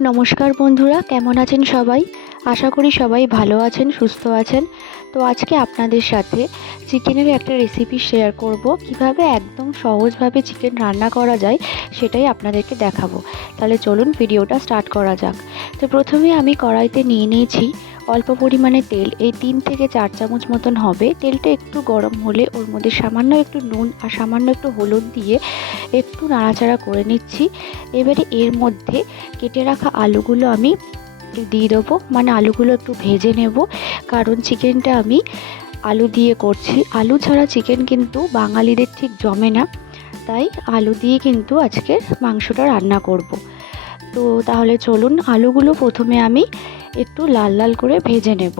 নমস্কার বন্ধুরা, কেমন আছেন সবাই? আশা করি সবাই ভালো আছেন, সুস্থ আছেন। তো আজকে আপনাদের সাথে চিকেনের একটা রেসিপি শেয়ার করব। কিভাবে একদম সহজভাবে চিকেন রান্না করা যায় সেটাই আপনাদেরকে দেখাবো। তাহলে চলুন ভিডিওটা স্টার্ট করা যাক। তো প্রথমে আমি কড়াইতে নিয়ে নিয়েছি অল্প পরিমাণে তেল, এই 3 থেকে 4 চামচ মতন হবে। তেলটা একটু গরম হলে ওর মধ্যে সামান্য একটু নুন আর সামান্য একটু হলুদ দিয়ে একটু নাড়াচাড়া করে নিচ্ছি। এবারে এর মধ্যে কেটে রাখা আলুগুলো আমি দিয়ে দেবো, মানে আলুগুলো একটু ভেজে নেব, কারণ চিকেনটা আমি আলু দিয়ে করছি। আলু ছাড়া চিকেন কিন্তু বাঙালিদের ঠিক জমে না, তাই আলু দিয়ে কিন্তু আজকে মাংসটা রান্না করব। তো তাহলে চলুন, আলুগুলো প্রথমে আমি একটু লাল লাল করে ভেজে নেব।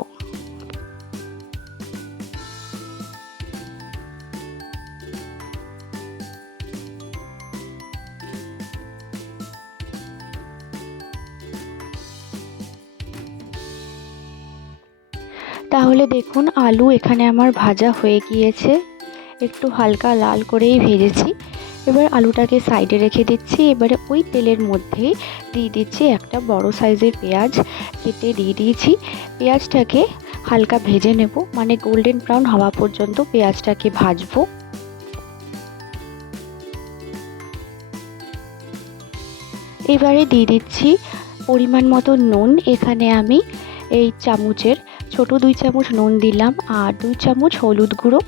তাহলে দেখুন, আলু এখানে আমার ভাজা হয়ে গিয়েছে, একটু হালকা লাল করেই ভেজেছি। এবার আলুটাকে সাইডে রেখে দিচ্ছি। এবারে ওই তেলের মধ্যে দিয়ে দিচ্ছি একটা বড় সাইজের পেঁয়াজ কেটে দিয়ে দিয়েছি। পেঁয়াজটাকে হালকা ভেজে নেব, মানে গোল্ডেন ব্রাউন হওয়া পর্যন্ত পেঁয়াজটাকে ভাজবো। এবারে দিয়ে দিচ্ছি পরিমাণ মতো নুন। এখানে আমি এই চামচের ছোট 2 চামচ নুন দিলাম আর 2 চামচ হলুদ গুঁড়ো।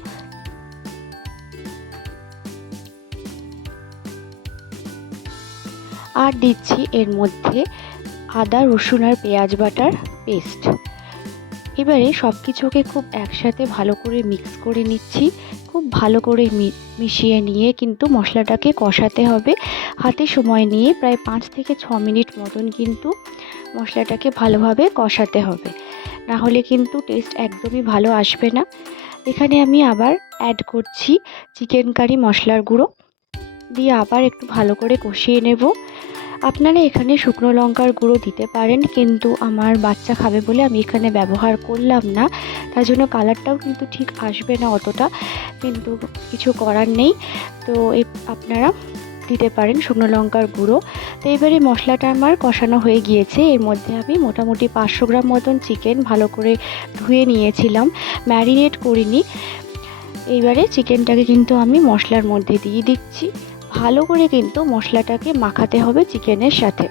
আর দিচ্ছি এর মধ্যে আদা রসুন আর পেঁয়াজ বাটার পেস্ট। এবারে সব কিছুকে খুব একসাথে ভালো করে মিক্স করে নিচ্ছি। খুব ভালো করে মিশিয়ে নিয়ে কিন্তু মশলাটাকে কষাতে হবে। হাতে সময় নিয়ে প্রায় 5 থেকে 6 মিনিট মতন কিন্তু মশলাটাকে ভালোভাবে কষাতে হবে, না হলে কিন্তু টেস্ট একদমই ভালো আসবে না। এখানে আমি আবার অ্যাড করছি চিকেন কারি মশলার গুঁড়ো, দিয়ে আবার একটু ভালো করে কষিয়ে নেব। আপনারা এখানে শুকনো লঙ্কার গুঁড়ো দিতে পারেন, কিন্তু আমার বাচ্চা খাবে বলে আমি এখানে ব্যবহার করলাম না। তার জন্য কালারটাও কিন্তু ঠিক আসবে না অতটা, কিন্তু কিছু করার নেই। তো আপনারা দিতে পারেন শুকনো লঙ্কার গুঁড়ো। তো এবারে মশলাটা আমার কষানো হয়ে গিয়েছে। এর মধ্যে আমি মোটামুটি 500 গ্রাম মতন চিকেন ভালো করে ধুয়ে নিয়েছিলাম, ম্যারিনেট করিনি। এইবারে চিকেনটাকে কিন্তু আমি মশলার মধ্যে দিয়ে দিচ্ছি। ভালো করে কিন্তু মশলাটাকে মাখাতে হবে চিকেনের সাথে।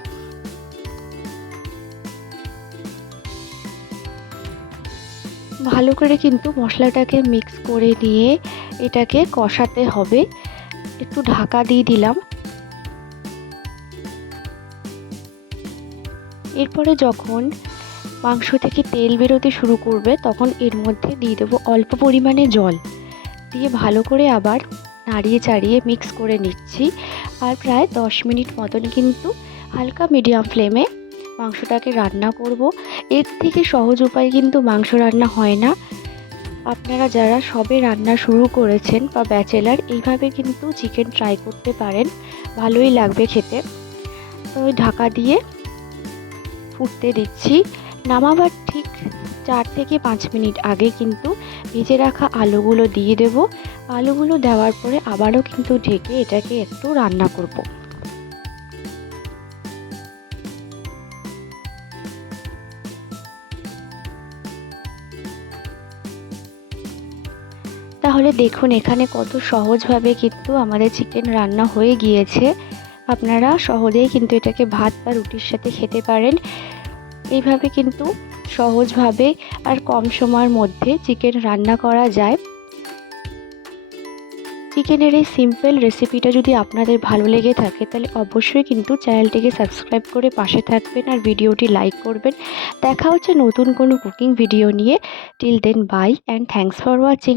ভালো করে কিন্তু মশলাটাকে মিক্স করে নিয়ে এটাকে কষাতে হবে। একটু ঢাকা দিয়ে দিলাম। এরপরে যখন মাংস থেকে তেল বেরোতে শুরু করবে তখন এর মধ্যে দিয়ে দেবো অল্প পরিমাণে জল, দিয়ে ভালো করে আবার নাড়িয়ে চাড়িয়ে মিক্স করে নিচ্ছি। আর প্রায় 10 মিনিট মতন কিন্তু হালকা মিডিয়াম ফ্লেমে মাংসটাকে রান্না করব। এর থেকে সহজ উপায় কিন্তু মাংস রান্না হয় না। আপনারা যারা সবে রান্না শুরু করেছেন বা ব্যাচেলার, এইভাবে কিন্তু চিকেন ট্রাই করতে পারেন, ভালোই লাগবে খেতে। তো ঢাকা দিয়ে ফুটতে দিচ্ছি। নামাবার ঠিক 4 থেকে 5 মিনিট আগে কিন্তু ভেজে রাখা আলুগুলো দিয়ে দেব। আলুগুলো দেওয়ার পরে আবারও কিন্তু ঢেকে এটাকে একটু রান্না করব। তাহলে দেখুন এখানে কত সহজভাবে কিন্তু আমাদের চিকেন রান্না হয়ে গিয়েছে। আপনারা সহজেই কিন্তু এটাকে ভাত বা রুটির সাথে খেতে পারেন। এইভাবে কিন্তু সহজভাবে আর কম সময়ের মধ্যে চিকেন রান্না করা যায়। চিকেনের এই সিম্পল রেসিপিটা যদি আপনাদের ভালো লেগে থাকে তাহলে অবশ্যই কিন্তু চ্যানেলটিকে সাবস্ক্রাইব করে পাশে থাকবেন আর ভিডিওটি লাইক করবেন। দেখা হচ্ছে নতুন কোনো কুকিং ভিডিও নিয়ে। Till then bye and thanks for watching.